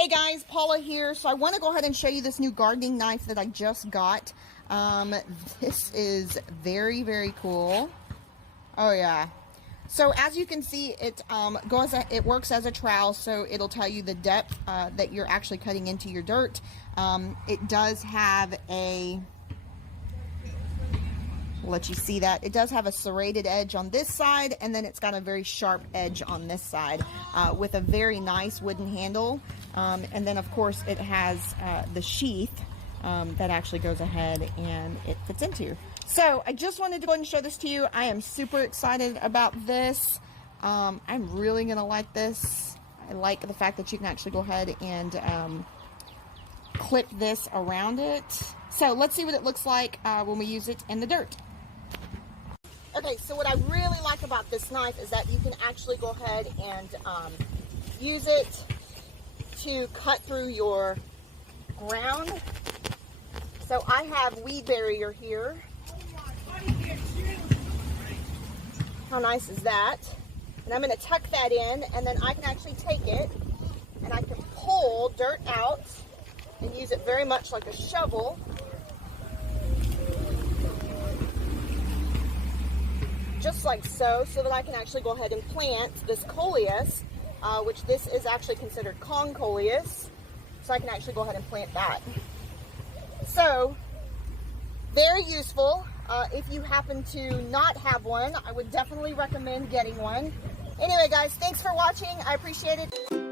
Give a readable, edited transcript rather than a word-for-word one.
Hey guys, Paula here. So I want to go ahead and show you this new gardening knife that I just got. This is very, very cool. Oh yeah. So as you can see, it works as a trowel, so it'll tell you the depth that you're actually cutting into your dirt. It does have a, I'll let you see that. It does have a serrated edge on this side, and then it's got a very sharp edge on this side with a very nice wooden handle. And then of course it has the sheath that actually goes ahead and it fits into. So I just wanted to go ahead and show this to you. I am super excited about this. I'm really gonna like this. I like the fact that you can actually go ahead and clip this around it. So let's see what it looks like when we use it in the dirt. Okay, so what I really like about this knife is that you can actually go ahead and use it to cut through your ground. So I have weed barrier here. How nice is that? And I'm going to tuck that in, and then I can actually take it and I can pull dirt out and use it very much like a shovel. Just like so that I can actually go ahead and plant this coleus, which this is actually considered concoleus. So I can actually go ahead and plant that. So, very useful. If you happen to not have one, I would definitely recommend getting one. Anyway, guys, thanks for watching. I appreciate it.